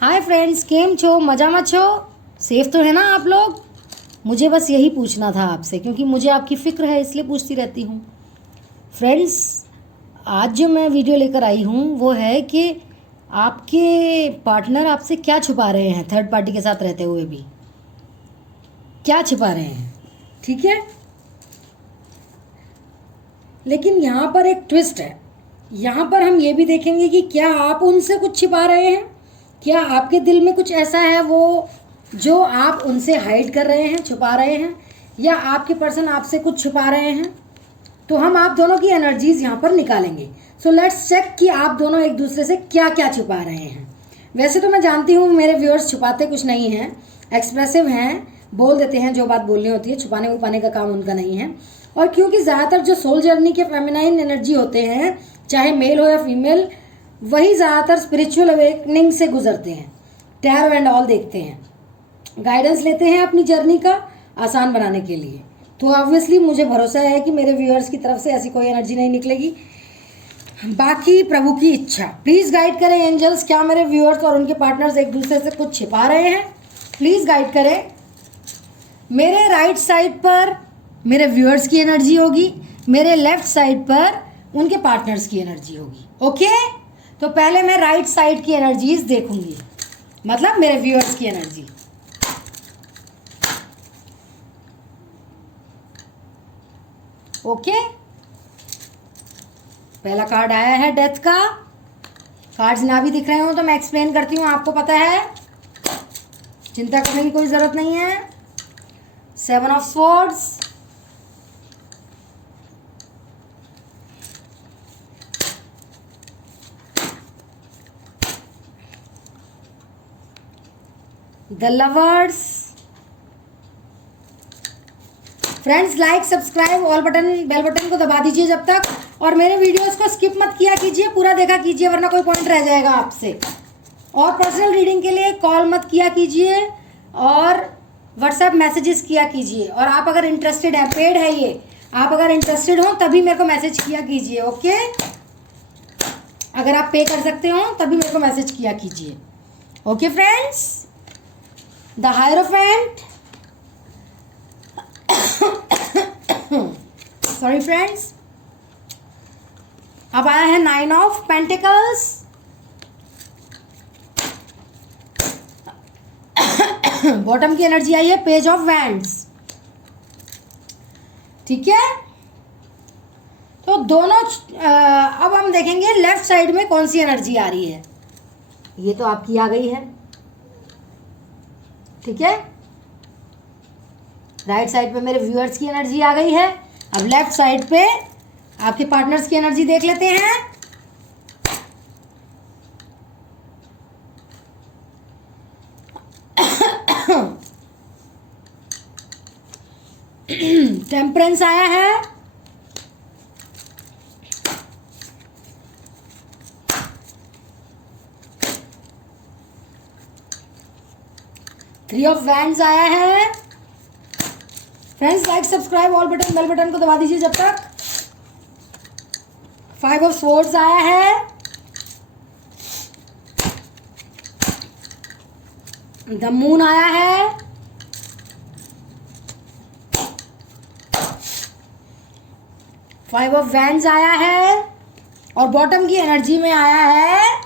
Hi friends, केम छो? मज़ा छो? सेफ तो है ना आप लोग? मुझे बस यही पूछना था आपसे, क्योंकि मुझे आपकी फ़िक्र है, इसलिए पूछती रहती हूँ। फ्रेंड्स, आज जो मैं वीडियो लेकर आई हूँ वो है कि आपके पार्टनर आपसे क्या छुपा रहे हैं। थर्ड पार्टी के साथ रहते हुए भी क्या छुपा रहे हैं, ठीक है? लेकिन यहाँ पर एक ट्विस्ट है। यहाँ पर हम ये भी देखेंगे कि क्या आप उनसे कुछ छिपा रहे हैं, क्या आपके दिल में कुछ ऐसा है वो जो आप उनसे हाइड कर रहे हैं, छुपा रहे हैं, या आपके पर्सन आपसे कुछ छुपा रहे हैं। तो हम आप दोनों की एनर्जीज यहाँ पर निकालेंगे। सो लेट्स चेक कि आप दोनों एक दूसरे से क्या क्या छुपा रहे हैं। वैसे तो मैं जानती हूँ मेरे व्यूअर्स छुपाते कुछ नहीं हैं, एक्सप्रेसिव हैं, बोल देते हैं जो बात बोलनी होती है, छुपाने उपाने का काम उनका नहीं है। और क्योंकि ज़्यादातर जो सोल जर्नी के फेमिनाइन एनर्जी होते हैं, चाहे मेल हो या फीमेल, वही ज़्यादातर स्पिरिचुअल अवेकनिंग से गुजरते हैं, टैरो एंड ऑल देखते हैं, गाइडेंस लेते हैं अपनी जर्नी का आसान बनाने के लिए। तो ऑब्वियसली मुझे भरोसा है कि मेरे व्यूअर्स की तरफ से ऐसी कोई एनर्जी नहीं निकलेगी। बाकी प्रभु की इच्छा। प्लीज़ गाइड करें एंजल्स, क्या मेरे व्यूअर्स और उनके पार्टनर्स एक दूसरे से कुछ छिपा रहे हैं? प्लीज़ गाइड करें। मेरे राइट साइड पर मेरे व्यूअर्स की एनर्जी होगी, मेरे लेफ्ट साइड पर उनके पार्टनर्स की एनर्जी होगी। ओके, तो पहले मैं राइट साइड की एनर्जीज देखूंगी, मतलब मेरे व्यूअर्स की एनर्जी। ओके, पहला कार्ड आया है डेथ का। कार्ड्स ना भी दिख रहे हो तो मैं एक्सप्लेन करती हूँ, आपको पता है, चिंता करने की कोई ज़रूरत नहीं है। 7 of swords, the lovers. Friends, like, subscribe, all button, bell button को दबा दीजिए जब तक, और मेरे वीडियोस को स्किप मत किया कीजिए, पूरा देखा कीजिए, वरना कोई पॉइंट रह जाएगा आपसे। और पर्सनल रीडिंग के लिए कॉल मत किया कीजिए और व्हाट्सएप मैसेजेस किया कीजिए। और आप अगर इंटरेस्टेड है, पेड है ये, आप अगर इंटरेस्टेड हो तभी मेरे को मैसेज किया कीजिए। ओके, अगर आप पे कर सकते हो तभी मेरे को मैसेज किया कीजिए। Okay friends, the hierophant, sorry friends, अब आया है 9 ऑफ पेंटिकल्स, बॉटम की एनर्जी आई है पेज ऑफ वैंड्स। ठीक है, तो दोनों अब हम देखेंगे लेफ्ट साइड में कौन सी एनर्जी आ रही है। ये तो आपकी आ गई है, ठीक है। राइट साइड पे मेरे व्यूअर्स की एनर्जी आ गई है। अब लेफ्ट साइड पे आपके पार्टनर्स की एनर्जी देख लेते हैं। टेम्परेंस आया है, थ्री ऑफ वैंड्स आया है। Friends, like, subscribe, all button, bell button को दबा दीजिए जब तक। 5 ऑफ स्वॉर्ड्स आया है, द मून आया है, फाइव ऑफ वैंड्स आया है, और बॉटम की एनर्जी में आया है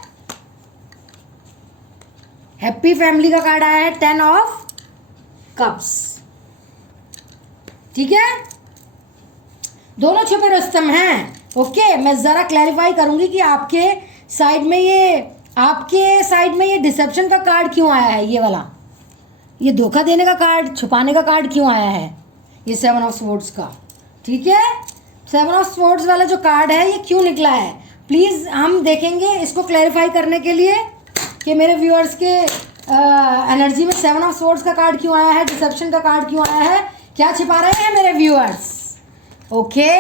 हैप्पी फैमिली का कार्ड आया है, 10 ऑफ कप्स। ठीक है, दोनों छुपे रुस्तम हैं। ओके, मैं ज़रा क्लैरिफाई करूंगी कि आपके साइड में ये डिसेप्शन का कार्ड क्यों आया है, ये वाला, ये धोखा देने का कार्ड, छुपाने का कार्ड क्यों आया है, ये 7 ऑफ स्वॉर्ड्स का। ठीक है, 7 ऑफ स्वॉर्ड्स वाला जो कार्ड है ये क्यों निकला है, प्लीज़ हम देखेंगे इसको क्लैरिफाई करने के लिए कि मेरे व्यूअर्स के एनर्जी में 7 ऑफ स्वॉर्ड्स का कार्ड क्यों आया है, डिसेप्शन का कार्ड क्यों आया है, क्या छिपा रहे हैं मेरे व्यूअर्स। ओके,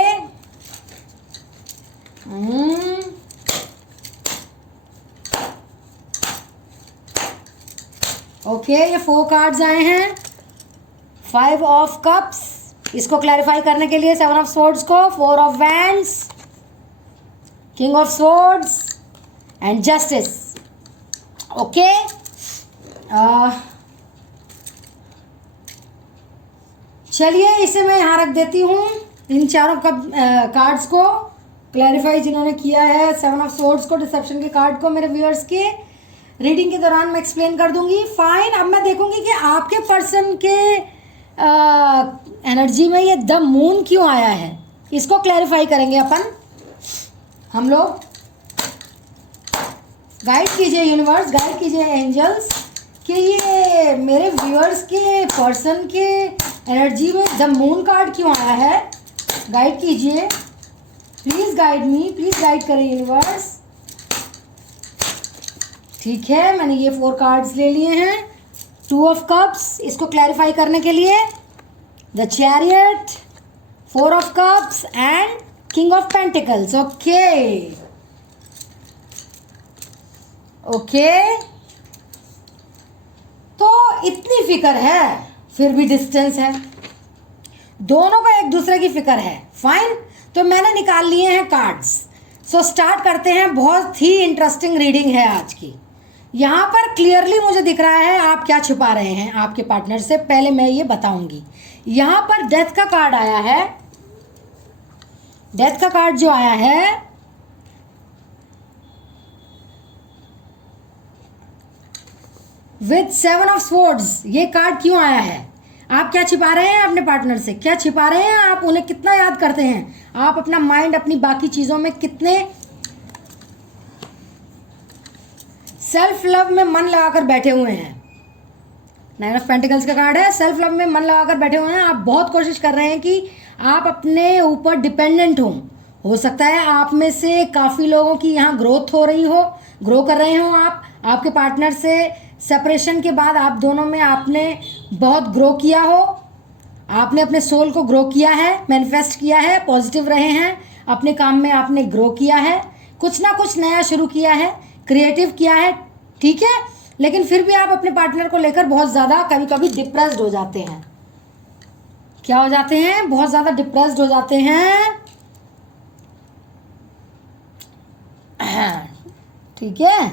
ओके, ये 4 कार्ड्स आए हैं। 5 ऑफ कप्स, इसको क्लैरिफाई करने के लिए 7 ऑफ स्वॉर्ड्स को, 4 of wands, king of swords and justice. Okay, चलिए इसे मैं यहाँ रख देती हूँ, इन चारों कार्ड्स को क्लैरिफाई जिन्होंने किया है, 7 ऑफ सोर्ड्स को, डिसेप्शन के कार्ड को मेरे व्यूअर्स के रीडिंग के दौरान मैं एक्सप्लेन कर दूंगी। फाइन, अब मैं देखूंगी कि आपके पर्सन के एनर्जी में ये द मून क्यों आया है, इसको क्लैरिफाई करेंगे अपन हम लोग। गाइड कीजिए यूनिवर्स, गाइड कीजिए एंजल्स कि ये मेरे व्यूअर्स के पर्सन के एनर्जी में द मून कार्ड क्यों आया है। गाइड कीजिए, please guide me, please guide करें यूनिवर्स। ठीक है, मैंने ये 4 कार्ड्स ले लिए हैं। 2 ऑफ कप्स, इसको क्लैरिफाई करने के लिए the chariot, 4 of cups and king of pentacles. Okay okay, तो इतनी फिक्र है फिर भी डिस्टेंस है, दोनों को एक दूसरे की फिक्र है। फाइन, तो मैंने निकाल लिए हैं कार्ड्स। सो स्टार्ट करते हैं। बहुत ही इंटरेस्टिंग रीडिंग है आज की। यहाँ पर क्लियरली मुझे दिख रहा है आप क्या छुपा रहे हैं आपके पार्टनर से, पहले मैं ये बताऊंगी। यहाँ पर डेथ का कार्ड आया है। डेथ का कार्ड जो आया है विद 7 ऑफ स्वॉर्ड्स, ये कार्ड क्यों आया है? आप क्या छिपा रहे हैं अपने पार्टनर से, क्या छिपा रहे हैं आप, उन्हें कितना याद करते हैं आप, अपना माइंड अपनी बाकी चीज़ों में कितने सेल्फ लव में मन लगाकर बैठे हुए हैं। 9 ऑफ पेंटिकल्स का कार्ड है, सेल्फ लव में मन लगाकर बैठे हुए हैं। आप बहुत कोशिश कर रहे हैं कि आप अपने ऊपर डिपेंडेंट हो सकता है आप में से काफ़ी लोगों की यहाँ ग्रोथ हो रही हो, ग्रो कर रहे हो आप। आपके पार्टनर से सेपरेशन के बाद आप दोनों में आपने बहुत ग्रो किया हो, आपने अपने सोल को ग्रो किया है, मैनिफेस्ट किया है, पॉजिटिव रहे हैं, अपने काम में आपने ग्रो किया है, कुछ ना कुछ नया शुरू किया है, क्रिएटिव किया है, ठीक है। लेकिन फिर भी आप अपने पार्टनर को लेकर बहुत ज़्यादा कभी कभी डिप्रेस्ड हो जाते हैं। क्या हो जाते हैं? बहुत ज़्यादा डिप्रेस्ड हो जाते हैं। ठीक है,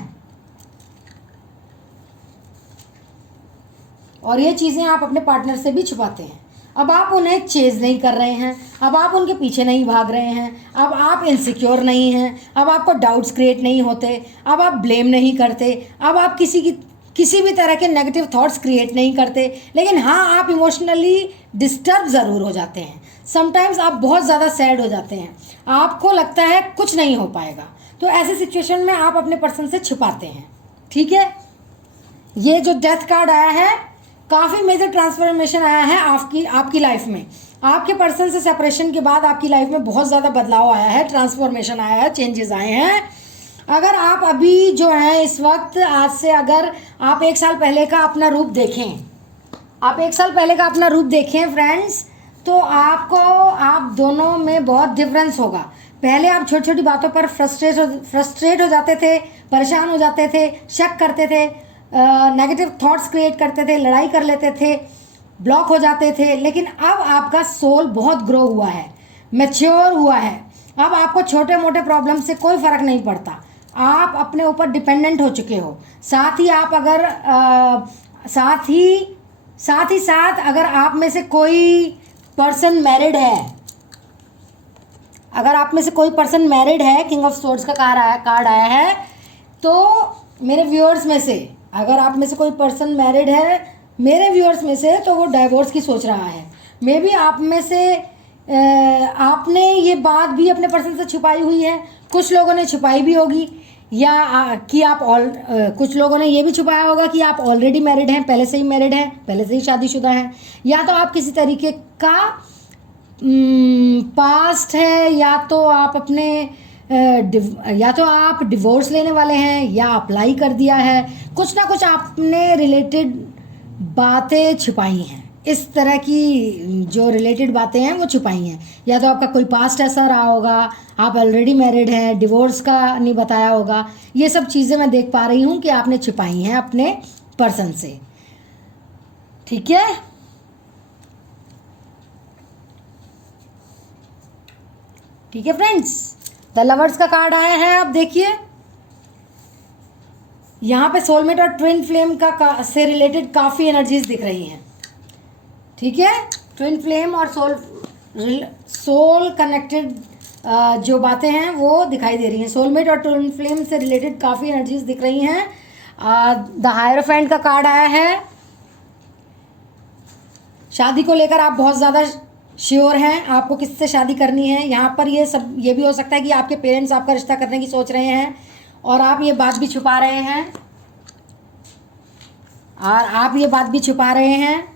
और ये चीज़ें आप अपने पार्टनर से भी छुपाते हैं। अब आप उन्हें चेज नहीं कर रहे हैं, अब आप उनके पीछे नहीं भाग रहे हैं, अब आप इनसिक्योर नहीं हैं, अब आपको डाउट्स क्रिएट नहीं होते, अब आप ब्लेम नहीं करते, अब आप किसी भी तरह के नेगेटिव थॉट्स क्रिएट नहीं करते। लेकिन हाँ, आप इमोशनली डिस्टर्ब ज़रूर हो जाते हैं। समटाइम्स आप बहुत ज़्यादा सैड हो जाते हैं, आपको लगता है कुछ नहीं हो पाएगा। तो ऐसे सिचुएशन में आप अपने पर्सन से छुपाते हैं। ठीक है, ये जो डेथ कार्ड आया है, काफ़ी मेजर ट्रांसफॉर्मेशन आया है आपकी लाइफ में। आपके पर्सन से सेपरेशन के बाद आपकी लाइफ में बहुत ज़्यादा बदलाव आया है, ट्रांसफॉर्मेशन आया है, चेंजेस आए हैं। अगर आप अभी जो है इस वक्त, आज से अगर आप 1 साल पहले का अपना रूप देखें, आप 1 साल पहले का अपना रूप देखें फ्रेंड्स, तो आप दोनों में बहुत डिफरेंस होगा। पहले आप छोटी छोटी बातों पर फ्रस्ट्रेट हो जाते थे, परेशान हो जाते थे, शक करते थे, नेगेटिव थॉट्स क्रिएट करते थे, लड़ाई कर लेते थे, ब्लॉक हो जाते थे। लेकिन अब आपका सोल बहुत ग्रो हुआ है, मैच्योर हुआ है। अब आपको छोटे मोटे प्रॉब्लम से कोई फ़र्क नहीं पड़ता, आप अपने ऊपर डिपेंडेंट हो चुके हो। साथ ही साथ अगर आप में से कोई पर्सन मैरिड है, अगर आप में से कोई पर्सन मैरिड है, किंग ऑफ सोर्ड्स का कार्ड आया है, तो मेरे व्यूअर्स में से अगर आप में से कोई पर्सन मैरिड है, मेरे व्यूअर्स में से, तो वो डाइवोर्स की सोच रहा है। मे बी आप में से आपने ये बात भी अपने पर्सन से छुपाई हुई है, कुछ लोगों ने छुपाई भी होगी, या कि आप कुछ लोगों ने ये भी छुपाया होगा कि आप ऑलरेडी मैरिड हैं, पहले से ही मैरिड हैं, पहले से ही शादीशुदा हैं, या तो आप किसी तरीके का पास्ट है, या तो आप डिवोर्स लेने वाले हैं, या अप्लाई कर दिया है। कुछ ना कुछ आपने रिलेटेड बातें छुपाई हैं, इस तरह की जो रिलेटेड बातें हैं वो छुपाई हैं। या तो आपका कोई पास्ट ऐसा रहा होगा, आप ऑलरेडी मैरिड हैं, डिवोर्स का नहीं बताया होगा। ये सब चीज़ें मैं देख पा रही हूँ कि आपने छुपाई हैं अपने पर्सन से। ठीक है, ठीक है फ्रेंड्स, द लवर्स का कार्ड आया है। आप देखिए, यहाँ पे सोलमेट और ट्विन फ्लेम से रिलेटेड काफ़ी एनर्जीज दिख रही हैं, ठीक है। ट्विन फ्लेम और सोल कनेक्टेड जो बातें हैं वो दिखाई दे रही हैं। सोलमेट और ट्विन फ्लेम से रिलेटेड काफ़ी एनर्जीज दिख रही हैं। द हायरोफेंट का कार्ड आया है। शादी को लेकर आप बहुत ज़्यादा श्योर हैं, आपको किससे शादी करनी है। यहाँ पर ये भी हो सकता है कि आपके पेरेंट्स आपका रिश्ता करने की सोच रहे हैं और आप ये बात भी छुपा रहे हैं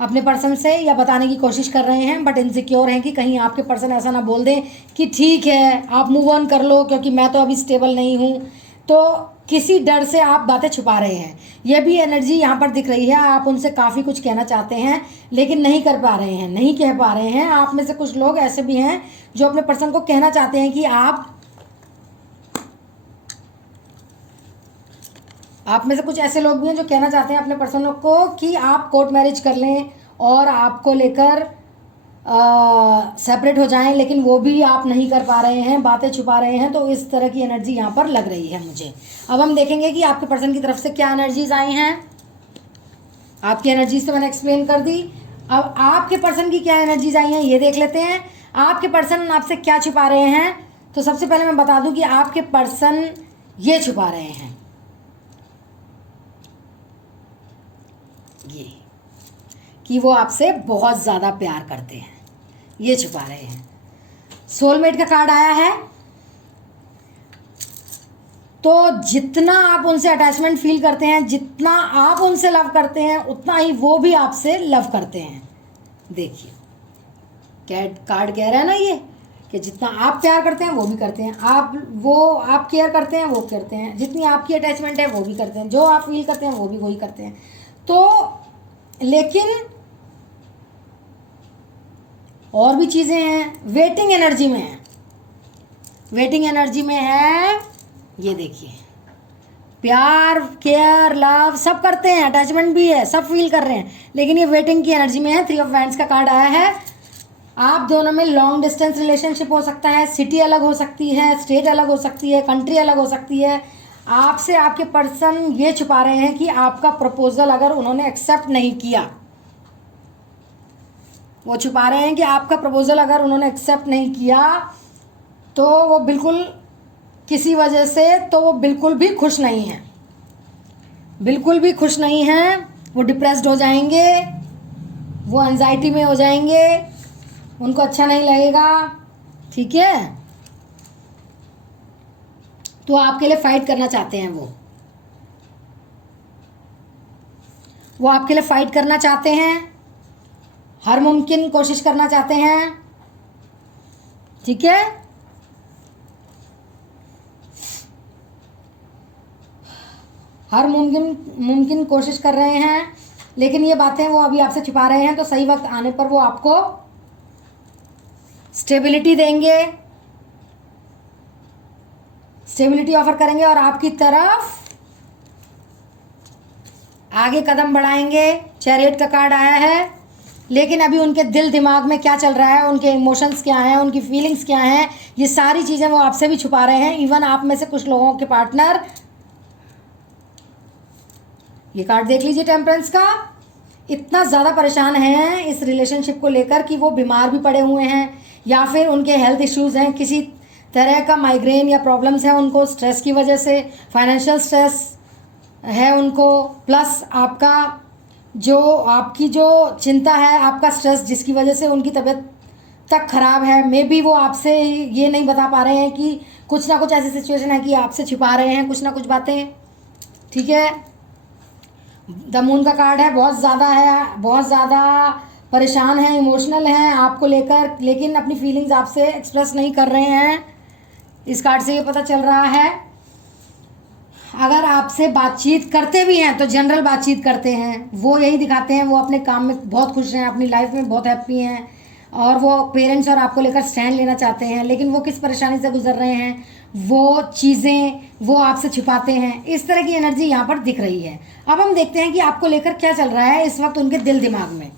अपने पर्सन से, या बताने की कोशिश कर रहे हैं, बट इनसिक्योर हैं कि कहीं आपके पर्सन ऐसा ना बोल दें कि ठीक है आप मूव ऑन कर लो क्योंकि मैं तो अभी स्टेबल नहीं हूँ। तो किसी डर से आप बातें छुपा रहे हैं। यह भी एनर्जी यहाँ पर दिख रही है। आप उनसे काफ़ी कुछ कहना चाहते हैं लेकिन नहीं कर पा रहे हैं, नहीं कह पा रहे हैं। आप में से कुछ लोग ऐसे भी हैं जो अपने पर्सन को कहना चाहते हैं कि आप में से कुछ ऐसे लोग भी हैं जो कहना चाहते हैं अपने पर्सन को कि आप कोर्ट मैरिज कर लें और आपको लेकर सेपरेट हो जाएं, लेकिन वो भी आप नहीं कर पा रहे हैं, बातें छुपा रहे हैं। तो इस तरह की एनर्जी यहाँ पर लग रही है मुझे। अब हम देखेंगे कि आपके पर्सन की तरफ से क्या एनर्जीज आई हैं। आपकी एनर्जीज तो मैंने एक्सप्लेन कर दी। अब आपके पर्सन की क्या एनर्जीज आई हैं ये देख लेते हैं। आपके पर्सन आपसे क्या छुपा रहे हैं। तो सबसे पहले मैं बता दूं कि आपके पर्सन ये छुपा रहे हैं, ये कि वो आपसे बहुत ज़्यादा प्यार करते हैं, ये छुपा रहे हैं। सोलमेट का कार्ड आया है। तो जितना आप उनसे अटैचमेंट फील करते हैं, जितना आप उनसे लव करते हैं, उतना ही वो भी आपसे लव करते हैं। देखिए कार्ड कह रहा है ना ये कि जितना आप प्यार करते हैं वो भी करते हैं, आप केयर करते हैं वो करते हैं, जितनी आपकी अटैचमेंट है वो भी करते हैं, जो आप फील करते हैं वो भी वही करते हैं। तो लेकिन और भी चीज़ें हैं। वेटिंग एनर्जी में है, वेटिंग एनर्जी में है। ये देखिए प्यार, केयर, लव सब करते हैं, अटैचमेंट भी है, सब फील कर रहे हैं, लेकिन ये वेटिंग की एनर्जी में है। 3 ऑफ वैंड्स का कार्ड आया है। आप दोनों में लॉन्ग डिस्टेंस रिलेशनशिप हो सकता है, सिटी अलग हो सकती है, स्टेट अलग हो सकती है, कंट्री अलग हो सकती है। आपसे आपके पर्सन ये छुपा रहे हैं कि आपका प्रपोजल अगर उन्होंने एक्सेप्ट नहीं किया, वो छुपा रहे हैं कि आपका प्रपोजल अगर उन्होंने एक्सेप्ट नहीं किया तो वो बिल्कुल किसी वजह से, तो वो बिल्कुल भी खुश नहीं है, बिल्कुल भी खुश नहीं है। वो डिप्रेस्ड हो जाएंगे, वो एंजाइटी में हो जाएंगे, उनको अच्छा नहीं लगेगा, ठीक है। तो आपके लिए फाइट करना चाहते हैं, वो आपके लिए फाइट करना चाहते हैं, हर मुमकिन कोशिश करना चाहते हैं, ठीक है। हर मुमकिन कोशिश कर रहे हैं, लेकिन ये बातें वो अभी आपसे छुपा रहे हैं। तो सही वक्त आने पर वो आपको स्टेबिलिटी देंगे, स्टेबिलिटी ऑफर करेंगे और आपकी तरफ आगे कदम बढ़ाएंगे। चैरियट का कार्ड आया है। लेकिन अभी उनके दिल दिमाग में क्या चल रहा है, उनके इमोशंस क्या हैं, उनकी फीलिंग्स क्या हैं, ये सारी चीज़ें वो आपसे भी छुपा रहे हैं। इवन आप में से कुछ लोगों के पार्टनर, ये कार्ड देख लीजिए टेम्परेंस का, इतना ज़्यादा परेशान हैं इस रिलेशनशिप को लेकर कि वो बीमार भी पड़े हुए हैं, या फिर उनके हेल्थ इश्यूज़ हैं, किसी तरह का माइग्रेन या प्रॉब्लम्स है उनको, स्ट्रेस की वजह से, फाइनेंशियल स्ट्रेस है उनको, प्लस आपकी जो चिंता है, आपका स्ट्रेस जिसकी वजह से उनकी तबीयत तक ख़राब है। मे बी वो आपसे ये नहीं बता पा रहे हैं कि कुछ ना कुछ ऐसी सिचुएशन है कि आपसे छिपा रहे हैं कुछ ना कुछ बातें, ठीक है। द मून का कार्ड है, बहुत ज़्यादा परेशान हैं, इमोशनल हैं आपको लेकर, लेकिन अपनी फीलिंग्स आपसे एक्सप्रेस नहीं कर रहे हैं। इस कार्ड से ये पता चल रहा है। अगर आपसे बातचीत करते भी हैं तो जनरल बातचीत करते हैं, वो यही दिखाते हैं वो अपने काम में बहुत खुश हैं, अपनी लाइफ में बहुत हैप्पी हैं, और वो पेरेंट्स और आपको लेकर स्टैंड लेना चाहते हैं, लेकिन वो किस परेशानी से गुजर रहे हैं, वो चीज़ें वो आपसे छुपाते हैं। इस तरह की एनर्जी यहाँ पर दिख रही है। अब हम देखते हैं कि आपको लेकर क्या चल रहा है इस वक्त उनके दिल दिमाग में,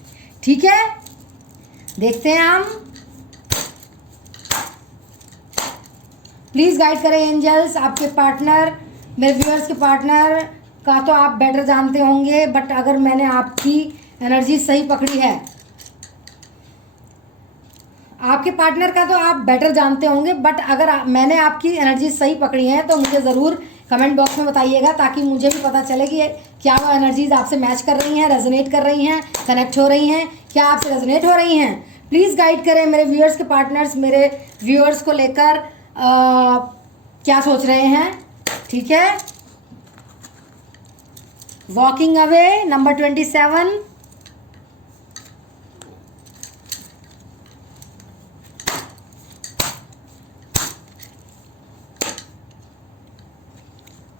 ठीक है। देखते हैं हम। प्लीज़ गाइड करें एंजल्स, आपके पार्टनर मेरे व्यूअर्स के पार्टनर का तो आप बेटर जानते होंगे, बट अगर मैंने आपकी एनर्जी सही पकड़ी है, आपके पार्टनर का तो आप बेटर जानते होंगे, बट अगर मैंने आपकी एनर्जी सही पकड़ी है तो मुझे ज़रूर कमेंट बॉक्स में बताइएगा, ताकि मुझे भी पता चले कि क्या वो एनर्जीज आपसे मैच कर रही हैं, रेजोनेट कर रही हैं, कनेक्ट हो रही हैं, क्या आपसे रेजोनेट हो रही हैं। प्लीज़ गाइड करें मेरे व्यूअर्स के पार्टनर्स, मेरे व्यूअर्स को लेकर क्या सोच रहे हैं। ठीक है, walking away number 27,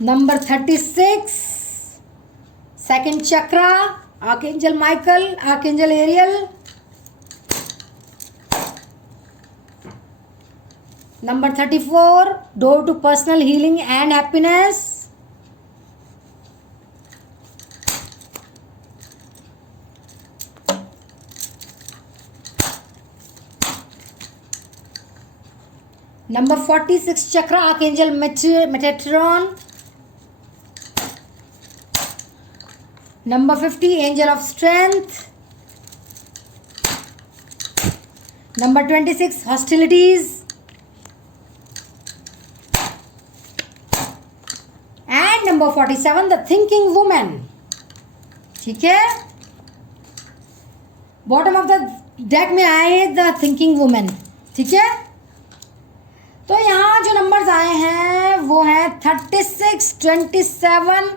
number 36, second chakra, archangel Michael, archangel Ariel. Number 34, door to personal healing and happiness. Number 46 chakra, archangel Metatron. Number 50 angel of strength. Number 26 hostilities. And number 47 the thinking women. ठीक है, बॉटम ऑफ द डेक में आए the thinking women. ठीक है, तो यहाँ जो numbers आए हैं वो हैं 36, 27,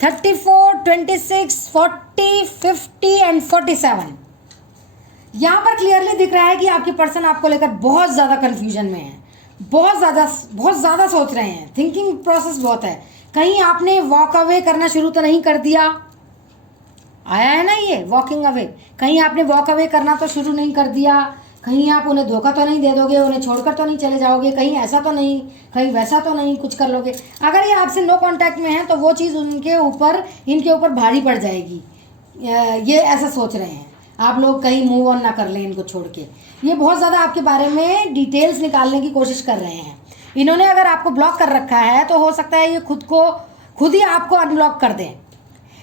34, 26, 40, 50 एंड 47। यहाँ पर क्लियरली दिख रहा है कि आपकी पर्सन आपको लेकर बहुत ज़्यादा कंफ्यूजन में है, बहुत ज़्यादा सोच रहे हैं, थिंकिंग प्रोसेस बहुत है। कहीं आपने वॉक अवे करना शुरू तो नहीं कर दिया, आया है ना ये वॉकिंग अवे, कहीं आपने वॉक अवे करना तो शुरू नहीं कर दिया, कहीं आप उन्हें धोखा तो नहीं दे दोगे, उन्हें छोड़कर तो नहीं चले जाओगे, कहीं ऐसा तो नहीं, कहीं वैसा तो नहीं कुछ कर लोगे। अगर ये आपसे नो कांटेक्ट में है तो वो चीज़ इनके ऊपर भारी पड़ जाएगी। ये ऐसा सोच रहे हैं आप लोग, कहीं मूव ऑन ना कर लें इनको छोड़ के। ये बहुत ज़्यादा आपके बारे में डिटेल्स निकालने की कोशिश कर रहे हैं। इन्होंने अगर आपको ब्लॉक कर रखा है तो हो सकता है ये खुद ही आपको अनब्लॉक कर दें,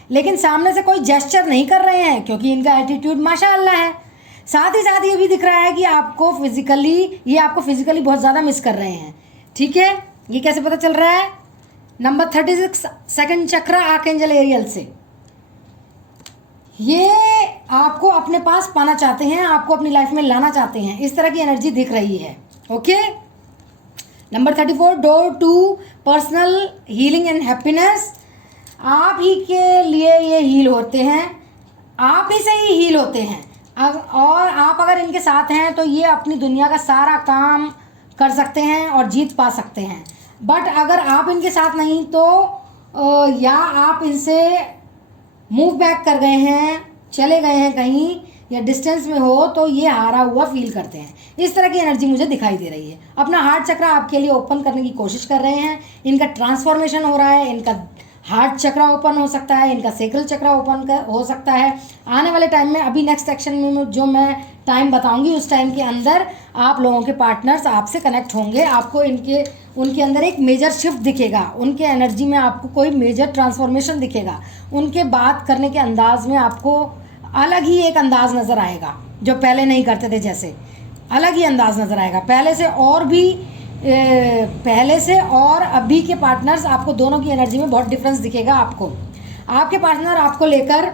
लेकिन सामने से कोई जेस्चर नहीं कर रहे हैं क्योंकि इनका एटीट्यूड माशाअल्लाह है। साथ ही साथ ये भी दिख रहा है कि ये आपको फिजिकली बहुत ज़्यादा मिस कर रहे हैं। ठीक है, ये कैसे पता चल रहा है? Number 36 second chakra, archangel aerial से ये आपको अपने पास पाना चाहते हैं, आपको अपनी लाइफ में लाना चाहते हैं, इस तरह की एनर्जी दिख रही है। Okay, number 34 door to personal healing and happiness. आप ही के लिए ये हील होते हैं, आप ही से ही हील होते हैं। और आप अगर इनके साथ हैं तो ये अपनी दुनिया का सारा काम कर सकते हैं और जीत पा सकते हैं। बट अगर आप इनके साथ नहीं तो या आप इनसे मूव बैक कर गए हैं, चले गए हैं कहीं, या डिस्टेंस में हो तो ये हारा हुआ फील करते हैं। इस तरह की एनर्जी मुझे दिखाई दे रही है। अपना हार्ट चक्रा आपके लिए ओपन करने की कोशिश कर रहे हैं, इनका ट्रांसफॉर्मेशन हो रहा है, इनका हार्ट चक्रा ओपन हो सकता है, इनका सेक्रल चक्रा ओपन हो सकता है। आने वाले टाइम में, अभी नेक्स्ट सेक्शन में जो मैं टाइम बताऊंगी उस टाइम के अंदर आप लोगों के पार्टनर्स आपसे कनेक्ट होंगे। आपको उनके अंदर एक मेजर शिफ्ट दिखेगा, उनके एनर्जी में आपको कोई मेजर ट्रांसफॉर्मेशन दिखेगा, उनके बात करने के अंदाज में आपको अलग ही एक अंदाज नज़र आएगा जो पहले नहीं करते थे, जैसे अलग ही अंदाज नज़र आएगा। पहले से और अभी के पार्टनर्स, आपको दोनों की एनर्जी में बहुत डिफरेंस दिखेगा। आपके पार्टनर आपको लेकर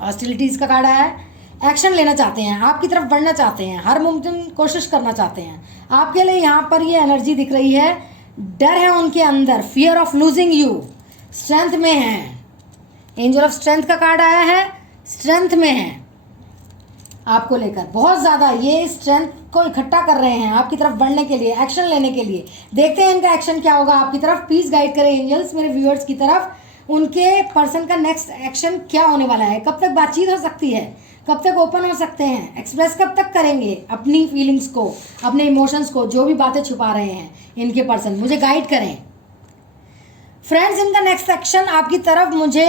हॉस्टिलिटीज़ का कार्ड आया है, एक्शन लेना चाहते हैं, आपकी तरफ बढ़ना चाहते हैं, हर मुमकिन कोशिश करना चाहते हैं। आपके लिए यहाँ पर ये एनर्जी दिख रही है, डर है उनके अंदर, fear of losing you, strength में है। एंजल ऑफ स्ट्रेंथ का कार्ड आया है, स्ट्रेंथ में है आपको लेकर, बहुत ज़्यादा ये स्ट्रेंथ को इकट्ठा कर रहे हैं आपकी तरफ बढ़ने के लिए, एक्शन लेने के लिए। देखते हैं इनका एक्शन क्या होगा आपकी तरफ। प्लीज़ गाइड करें एंजल्स मेरे व्यूअर्स की तरफ, उनके पर्सन का नेक्स्ट एक्शन क्या होने वाला है, कब तक बातचीत हो सकती है, कब तक ओपन हो सकते हैं, एक्सप्रेस कब तक करेंगे अपनी फीलिंग्स को, अपने इमोशंस को, जो भी बातें छुपा रहे हैं इनके पर्सन, मुझे गाइड करें फ्रेंड्स। इनका नेक्स्ट एक्शन आपकी तरफ मुझे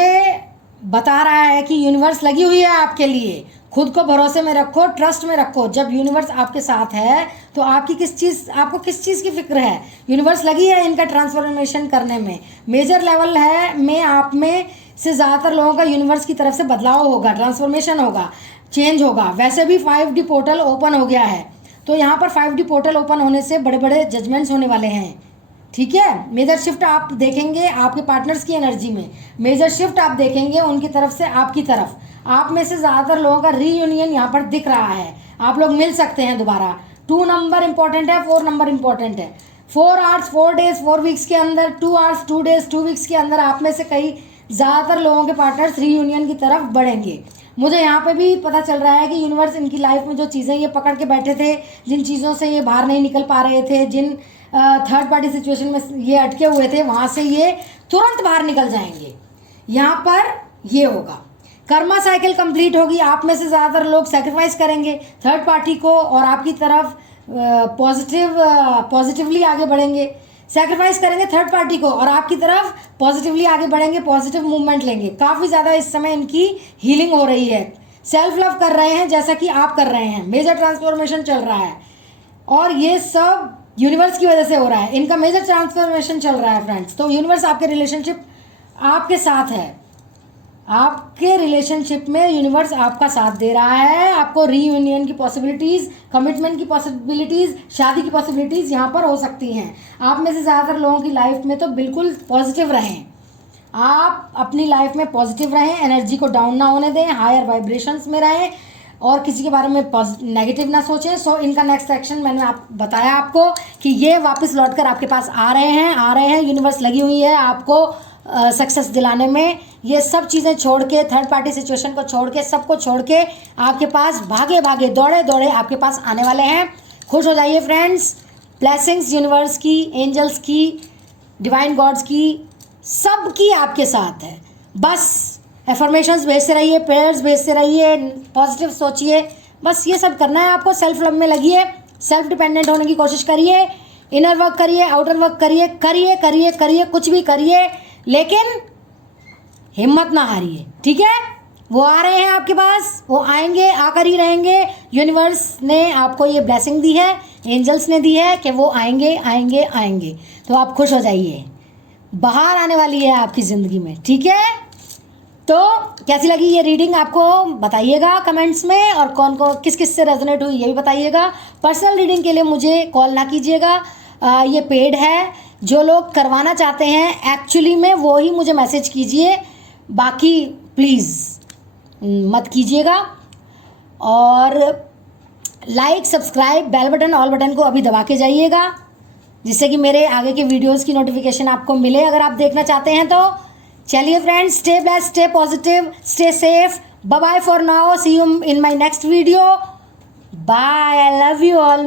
बता रहा है कि यूनिवर्स लगी हुई है आपके लिए, खुद को भरोसे में रखो, ट्रस्ट में रखो। जब यूनिवर्स आपके साथ है तो आपको किस चीज़ की फिक्र है? यूनिवर्स लगी है इनका ट्रांसफॉर्मेशन करने में। मेजर लेवल है में आप में से ज़्यादातर लोगों का यूनिवर्स की तरफ से बदलाव होगा, ट्रांसफॉर्मेशन होगा, चेंज होगा। वैसे भी 5D पोर्टल ओपन हो गया है, तो यहाँ पर 5D पोर्टल ओपन होने से बड़े बड़े जजमेंट्स होने वाले हैं, ठीक है। मेजर शिफ्ट आप देखेंगे आपके पार्टनर्स की एनर्जी में, मेजर शिफ्ट आप देखेंगे उनकी तरफ से आपकी तरफ। आप में से ज़्यादातर लोगों का रीयूनियन यहाँ पर दिख रहा है, आप लोग मिल सकते हैं दोबारा। 2 नंबर इंपॉर्टेंट है, 4 नंबर इंपॉर्टेंट है। 4 आवर्स 4 डेज 4 वीक्स के अंदर, 2 आवर्स 2 डेज 2 वीक्स के अंदर आप में से कई ज़्यादातर लोगों के पार्टनर्स रीयूनियन की तरफ बढ़ेंगे। मुझे यहाँ पे भी पता चल रहा है कि यूनिवर्स इनकी लाइफ में जो चीज़ें ये पकड़ के बैठे थे, जिन चीज़ों से ये बाहर नहीं निकल पा रहे थे, जिन थर्ड पार्टी सिचुएशन में ये अटके हुए थे, वहाँ से ये तुरंत बाहर निकल जाएंगे। यहाँ पर ये होगा, कर्मा साइकिल कंप्लीट होगी। आप में से ज़्यादातर लोग सेक्रीफाइस करेंगे थर्ड पार्टी को और आपकी तरफ पॉजिटिवली आगे बढ़ेंगे। सेक्रीफाइस करेंगे थर्ड पार्टी को और आपकी तरफ पॉजिटिवली आगे बढ़ेंगे, पॉजिटिव मूवमेंट लेंगे। काफ़ी ज़्यादा इस समय इनकी हीलिंग हो रही है, सेल्फ लव कर रहे हैं जैसा कि आप कर रहे हैं। मेजर ट्रांसफॉर्मेशन चल रहा है और ये सब यूनिवर्स की वजह से हो रहा है। इनका मेजर ट्रांसफॉर्मेशन चल रहा है फ्रेंड्स। तो यूनिवर्स आपके रिलेशनशिप आपके साथ है, आपके रिलेशनशिप में यूनिवर्स आपका साथ दे रहा है। आपको रीयूनियन की पॉसिबिलिटीज़, कमिटमेंट की पॉसिबिलिटीज़, शादी की पॉसिबिलिटीज़ यहाँ पर हो सकती हैं। आप में से ज़्यादातर लोगों की लाइफ में तो बिल्कुल पॉजिटिव रहें, आप अपनी लाइफ में पॉजिटिव रहें, एनर्जी को डाउन ना होने दें, हायर वाइब्रेशंस में रहें और किसी के बारे में नेगेटिव ना सोचें। सो इनका नेक्स्ट एक्शन मैंने बताया आपको कि ये वापस लौटकर आपके पास आ रहे हैं। यूनिवर्स लगी हुई है आपको सक्सेस दिलाने में। ये सब चीज़ें छोड़ के, थर्ड पार्टी सिचुएशन को छोड़ के, सबको छोड़ के आपके पास भागे दौड़े आपके पास आने वाले हैं। खुश हो जाइए फ्रेंड्स। ब्लेसिंग्स यूनिवर्स की, एंजल्स की, डिवाइन गॉड्स की, सबकी आपके साथ है। बस एफर्मेशंस भेजते रहिए, प्रेयर्स भेजते रहिए, पॉजिटिव सोचिए, बस ये सब करना है आपको। सेल्फ लव में लगिए, सेल्फ डिपेंडेंट होने की कोशिश करिए, इनर वर्क करिए, आउटर वर्क करिए, कुछ भी करिए, लेकिन हिम्मत ना हारिए, ठीक है। वो आ रहे हैं आपके पास, वो आएंगे, आकर ही रहेंगे। यूनिवर्स ने आपको ये ब्लेसिंग दी है, एंजल्स ने दी है कि वो आएंगे। तो आप खुश हो जाइए, बाहर आने वाली है आपकी ज़िंदगी में, ठीक है। तो कैसी लगी ये रीडिंग आपको बताइएगा कमेंट्स में, और कौन को किस से रेजोनेट हुई ये भी बताइएगा। पर्सनल रीडिंग के लिए मुझे कॉल ना कीजिएगा, ये पेड है। जो लोग करवाना चाहते हैं एक्चुअली में वो ही मुझे मैसेज कीजिए, बाकी प्लीज़ मत कीजिएगा। और like, subscribe, bell button, all button को अभी दबा के जाइएगा, जिससे कि मेरे आगे के वीडियोस की नोटिफिकेशन आपको मिले अगर आप देखना चाहते हैं तो। चलिए friends, stay blessed, stay positive, stay safe. Bye bye for now, see you in my next video. Bye, I love you all.